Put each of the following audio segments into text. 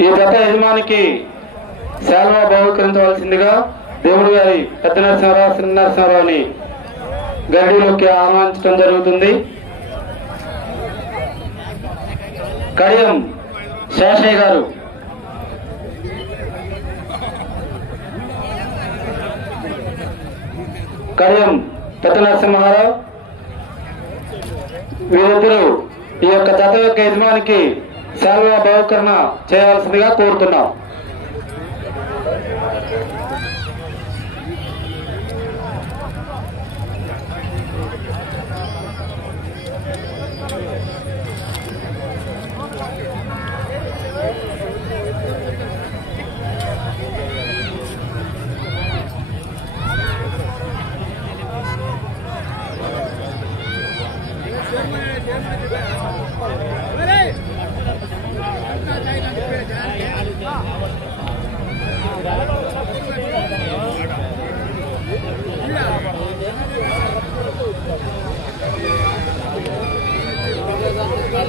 ఈ జత యజమానికి శాల్వా బహుకరించవలసిందిగా దేవుడు గారి పెద్ద నరసింహరావు చిన్న నరసింహరావుని గడ్డిలోకి ఆహ్వానించడం జరుగుతుంది. కడియం శేషయ్య గారు. కడియం పెద్ద నరసింహారావు వీరిద్దరూ ఈ యొక్క జత యొక్క యజమానికి శాల్వా బహుకరణ చేయాల్సిందిగా కోరుతున్నాం.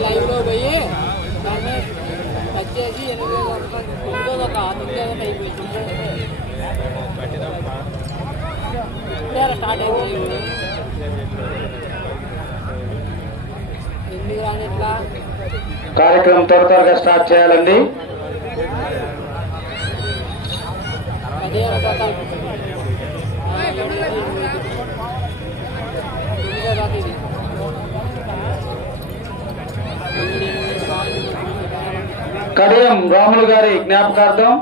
లైవ్లో పోయి దాన్ని వచ్చేసి ఎనిమిది ఇంకోది ఒక తొమ్మిది అయిపోయింది. స్టార్ట్ ఎందుకు రాని ఇట్లా? కార్యక్రమం త్వర త్వరగా స్టార్ట్ చేయాలండి. శాతం ఎనిమిదో జాతి ఇది కడియం రాములు గారి జ్ఞాపకార్థం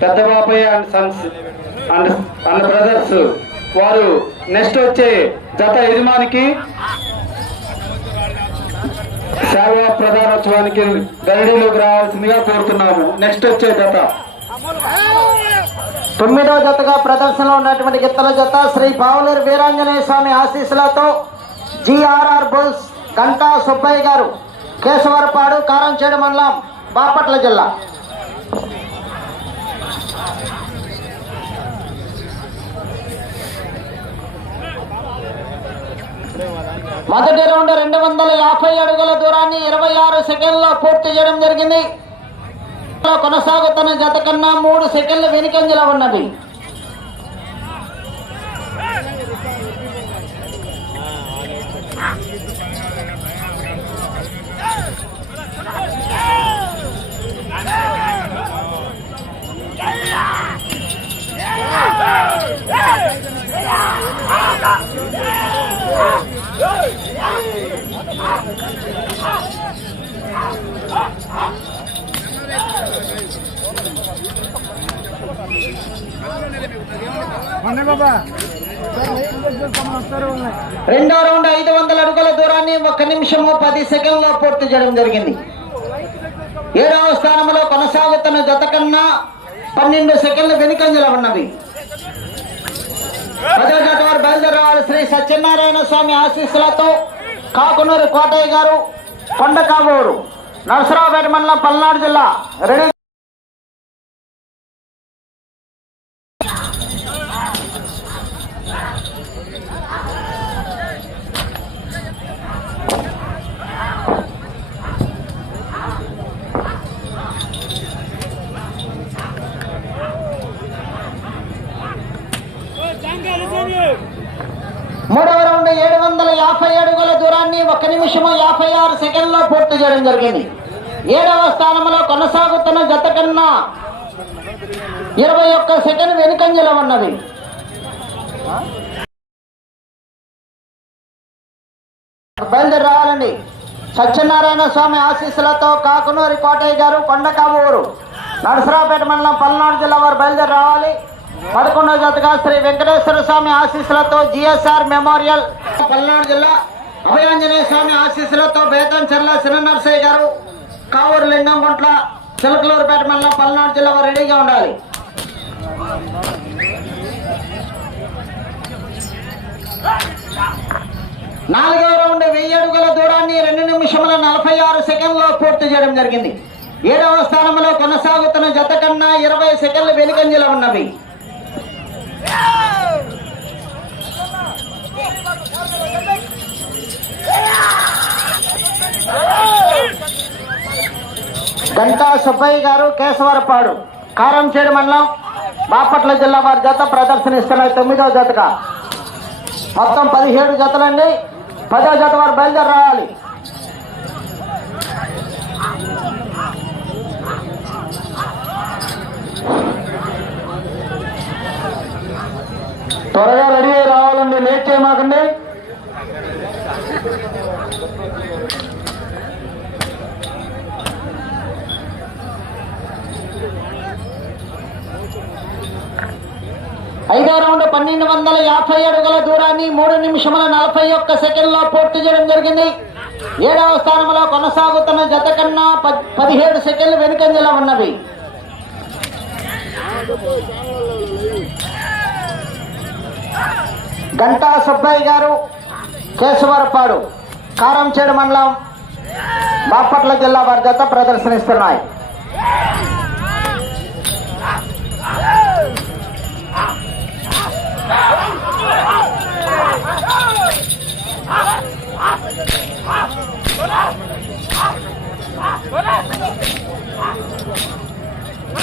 పెద్ద Bapayya and sons and and brothers వారు నెక్స్ట్ వచ్చే జత యజమానికి సేవా ప్రధానోత్సవానికి గరిడీలోకి రావాల్సిందిగా కోరుతున్నాము. నెక్స్ట్ వచ్చే జత. తొమ్మిదవ జతగా ప్రదర్శనలో ఉన్నటువంటి గిత్తల జత శ్రీ పావులేరు వీరాంజనేయ స్వామి ఆశీస్సులతో జిఆర్ఆర్ బుల్స్ గంటా సుబ్బయ్య గారు కేశవరపాడు కారంచేడు మండలం బాపట్ల జిల్లా. మొదటి రౌండ్ రెండు వందల యాభై అడుగుల దూరాన్ని ఇరవై ఆరు సెకండ్లో పూర్తి చేయడం జరిగింది. కొనసాగుతున్న జత కన్నా మూడు సెకండ్లు వెనుకంజలో ఉన్నది. రెండో రౌండ్ ఐదు వందల అడుగుల దూరాన్ని ఒక నిమిషము పది సెకండ్లో పూర్తి చేయడం జరిగింది. ఏడవ స్థానంలో కొనసాగుతున్న జత కన్నా పన్నెండు సెకండ్లు వెనుకంజలో ఉన్నవి. పదో వారు శ్రీ సత్యనారాయణ స్వామి ఆశీస్సులతో కాకునూరి కోటయ్య గారు కొండకాబూరు నరసరావుపేట మండలం పల్నాడు జిల్లా రెడీ పూర్తి చేయడం జరిగింది. ఏడవ స్థానంలో కొనసాగుతున్న జత కన్నా ఇరవై ఒక్క సెకండ్ వెనుకంజలో ఉన్నది. బయలుదేరి రావాలండి సత్యనారాయణ స్వామి ఆశీస్సులతో కాకునూరి కోటయ్య గారు కొండకాబూరు నరసరావుపేట మండలం పల్నాడు జిల్లా వారు బయలుదేరి రావాలి. పదకొండవ జతగా శ్రీ వెంకటేశ్వర స్వామి ఆశీస్సులతో జిఎస్ఆర్ మెమోరియల్ పల్నాడు జిల్లా అభయాంజనేయ స్వామి ఆశీస్సులతో బేతం చెర్ల చిన్న గారు కావూరు లింగంగుంట్ల చిలకలూరుపేట మండలం పల్నాడు జిల్లా వారు రెడీగా ఉండాలి. నాలుగవ రౌండ్ వెయ్యి అడుగుల దూరాన్ని రెండు నిమిషముల నలభై ఆరు సెకండ్లో పూర్తి చేయడం జరిగింది. ఏడవ స్థానంలో కొనసాగుతున్న జత కన్నా ఇరవై సెకండ్లు వెనుకంజలో ఉన్నవి. గంటా సుబ్బయ్య గారు కేశవరపాడు. కారంచేడు మండలం బాపట్ల జిల్లా వారి జత ప్రదర్శనిస్తున్నాయి తొమ్మిదవ జతగా. మొత్తం పదిహేడు జతలండి. పదో జత వారు బయలుదేరి రావాలి త్వరగా రెడీ రావాలండి. లేట్ చేయమాకండి. ఐదో రౌండ్ పన్నెండు వందల యాభై అడుగుల దూరాన్ని మూడు నిమిషముల నలభై ఒక్క సెకండ్లో పూర్తి చేయడం జరిగింది. ఏడవ స్థానంలో కొనసాగుతున్న జత కన్నా ప- పదిహేడు సెకండ్లు వెనుకంజలో ఉన్నవి. గంటా సుబ్బయ్య గారు కేశవరపాడు కారంచేడు మండలం బాపట్ల జిల్లా వారి జత ప్రదర్శనిస్తున్నాయి.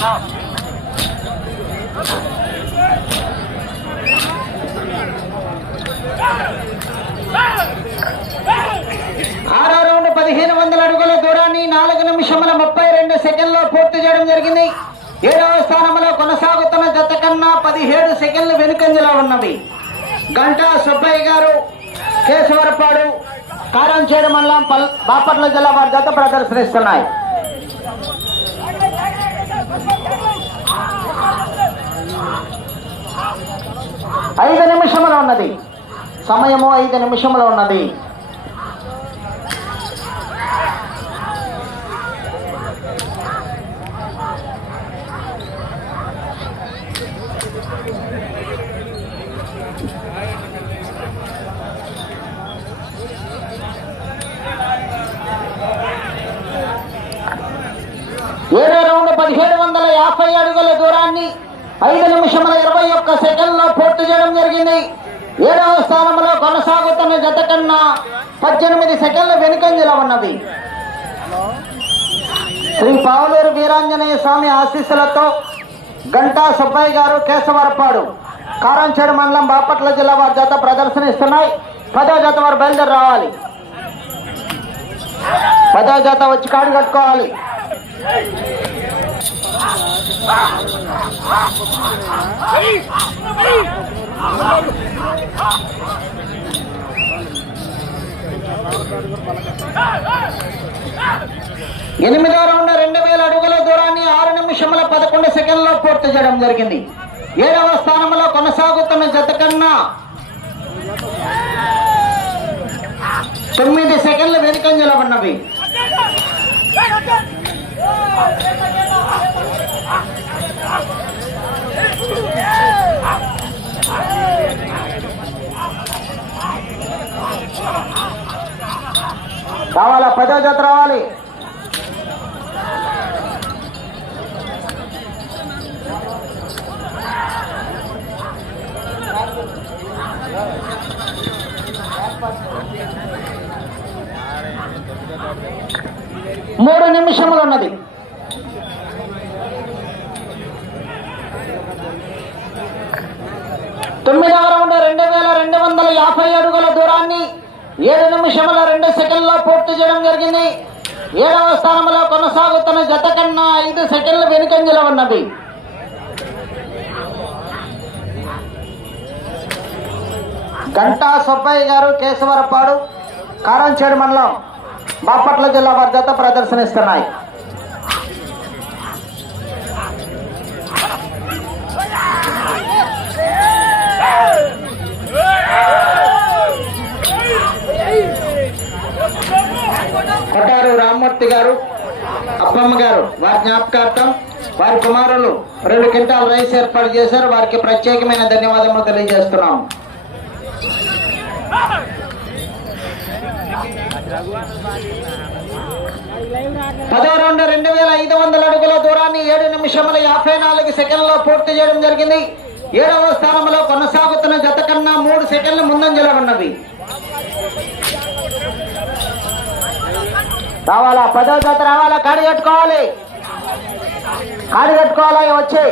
ఆరో రౌండ్ పదిహేను వందల అడుగుల దూరాన్ని నాలుగు నిమిషముల ముప్పై రెండు సెకండ్లో పూర్తి చేయడం జరిగింది. ఏడవ స్థానంలో కొనసాగుతున్న జత కన్నా పదిహేడు సెకండ్లు వెనుకంజలో ఉన్నవి. గంటా సుబ్బయ్య గారు కేశవరపాడు కారంచేడు మండలం పల్ బాపట్ల జిల్లా వారి జత ప్రదర్శనిస్తున్నాయి. ఐదు నిమిషములు ఉన్నది. సమయము ఐదు నిమిషములు ఉన్నది. ఏడో రౌండ్ పదిహేడు వందల యాభై అడుగుల దూరాన్ని ఐదు నిమిషముల ఇరవై ఒక్క సెకండ్లో పూర్తి చేయడం జరిగింది. ఏడవ స్థానంలో కొనసాగుతున్న జత కన్నా పద్దెనిమిది సెకండ్ల వెనుకంజలో ఉన్నది. శ్రీ పావులూరు వీరాంజనేయ స్వామి ఆశీస్సులతో గంటా సుబ్బయ్య గారు కేశవరపాడు కారంచేడు మండలం బాపట్ల జిల్లా వారి జత ప్రదర్శనిస్తున్నాయి. పదో జత వారు బయలుదేరి రావాలి. పదో జత వచ్చి కాడు కట్టుకోవాలి. ఎనిమిదో రౌండ్ రెండు వేల అడుగుల దూరాన్ని ఆరు నిమిషముల పదకొండు సెకండ్లో పూర్తి చేయడం జరిగింది. ఏడవ స్థానంలో కొనసాగుతున్న జత కన్నా తొమ్మిది సెకండ్ల వెనుకంజలో ఉన్నవి. కావాలా? పదో జత రావాలి. మూడు నిమిషములు ఉన్నది తొమ్మిదవ రౌండ్ రెండు వేల రెండు వందల యాభై అడుగుల దూరాన్ని ఏడు నిమిషముల రెండు సెకండ్లో పూర్తి చేయడం జరిగింది. ఏడవ స్థానంలో కొనసాగుతున్న జత కన్నా ఐదు సెకండ్లు వెనుకంజలో ఉన్నవి గంటా సుబ్బయ్య గారు కేశవరపాడు కారంచేడు మండలం బాపట్ల జిల్లా వారి జత ప్రదర్శనిస్తున్నాయి. మూర్తి గారు అప్పమ్మ గారు వారి జ్ఞాపకార్థం వారి కుమారులు రెండు క్వింటాల్ రైస్ ఏర్పాటు చేశారు. వారికి ప్రత్యేకమైన ధన్యవాదములు తెలియజేస్తున్నాం పదో రౌండ్ రెండు వేల ఐదు వందల అడుగుల దూరాన్ని ఏడు నిమిషముల యాభై నాలుగు సెకండ్లో పూర్తి చేయడం జరిగింది. ఏడవ స్థానంలో కొనసాగుతున్న జత కన్నా మూడు సెకండ్ల ముందంజలో ఉన్నవి. రావాలా? పదో జత రావాలా? కాడి కట్టుకోవాలి. కాడి కట్టుకోవాలా? వచ్చి.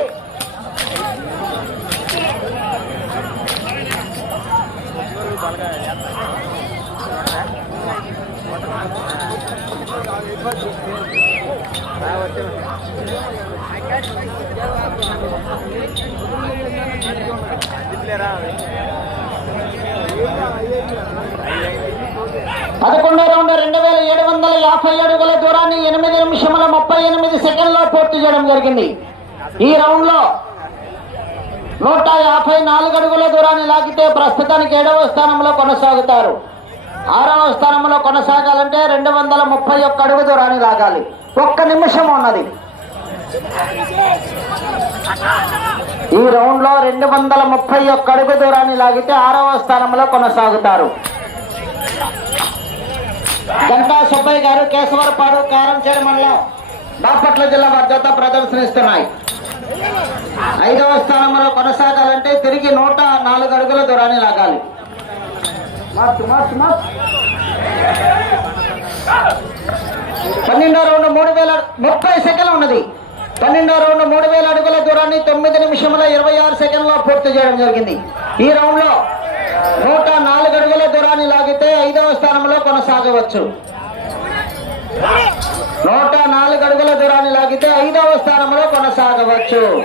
పదకొండో రౌండ్ రెండు యాభై అడుగుల దూరాన్ని ఎనిమిది నిమిషముల ముప్పై ఎనిమిది సెకండ్లో పూర్తి చేయడం జరిగింది. ఈ రౌండ్లో నూట యాభై నాలుగు అడుగుల దూరాన్ని లాగితే ప్రస్తుతానికి ఏడవ స్థానంలో కొనసాగుతారు. ఆరవ స్థానంలో కొనసాగాలంటే రెండు వందల ముప్పై ఒక్క అడుగు దూరాన్ని లాగాలి. ఒక్క నిమిషం ఉన్నది. ఈ రౌండ్లో రెండు వందల ముప్పై ఒక్క అడుగు దూరాన్ని లాగితే ఆరవ స్థానంలో కొనసాగుతారు. గంటా సుబ్బయ్య గారు కేశవరపాడు కారంచేడు మండలం బాపట్ల జిల్లా భద్రత ప్రదర్శనిస్తున్నాయి. ఐదవ స్థానంలో కొనసాగాలంటే తిరిగి నూట నాలుగు అడుగుల దూరాన్ని లాగాలి. పన్నెండో రౌండ్ మూడు వేల ముప్పై సెకండ్లు ఉన్నది. పన్నెండో రౌండ్ మూడు వేల అడుగుల దూరాన్ని తొమ్మిది నిమిషముల ఇరవై ఆరు సెకండ్లో పూర్తి చేయడం జరిగింది. ఈ రౌండ్లో నూట నాలుగు అడుగుల దూరాన్ని లాగితే ఐదవ స్థానంలో కొనసాగవచ్చు. నూట నాలుగు అడుగుల దూరాన్ని లాగితే ఐదవ స్థానంలో కొనసాగవచ్చు.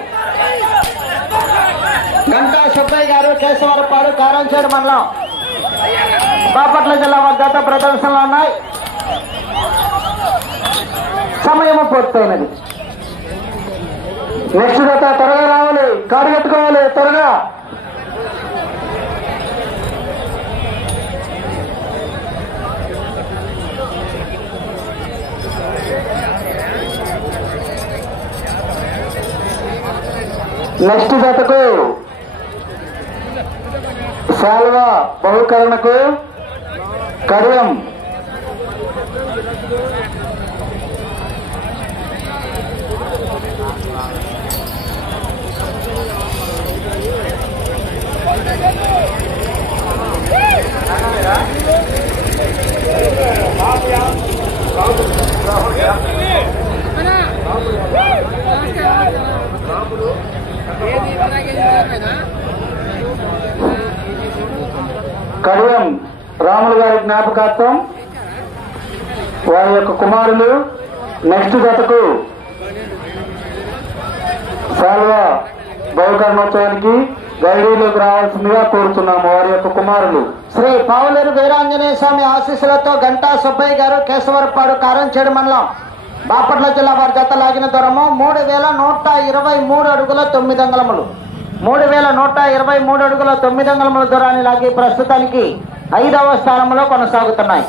గంటా సుబ్బయ్య గారు కేశవరపాడు కారంచేడు మండలం. బాపట్ల జిల్లా వద్ద ప్రదర్శనలు ఉన్నాయి. సమయం పూర్తయినది. నెక్స్ట్ త్వరగా రావాలి. కారు కట్టుకోవాలి త్వరగా. నెక్స్ట్ జతకు శాల్వా బహుకరణకు కడియం. కడియం రాములు గారి జ్ఞాపకార్థం వారి యొక్క కుమారులు నెక్స్ట్ జతకు శాల్వా బహుకరణోత్సవానికి గైడీలోకి రావాల్సిందిగా కోరుతున్నాము వారి యొక్క కుమారులు. శ్రీ పావులేరు వీరాంజనేయ స్వామి ఆశీస్సులతో గంటా సుబ్బయ్య గారు కేశవరపాడు కారంచేడు మండలం బాపట్ల జిల్లా వారి జత లాగిన దూరము మూడు వేల నూట ఇరవై మూడు అడుగుల తొమ్మిది అంగళములు. మూడు వేల నూట ఇరవై మూడు అడుగుల తొమ్మిది అంగళముల దూరాన్ని లాగి ప్రస్తుతానికి ఐదవ స్థానంలో కొనసాగుతున్నాయి.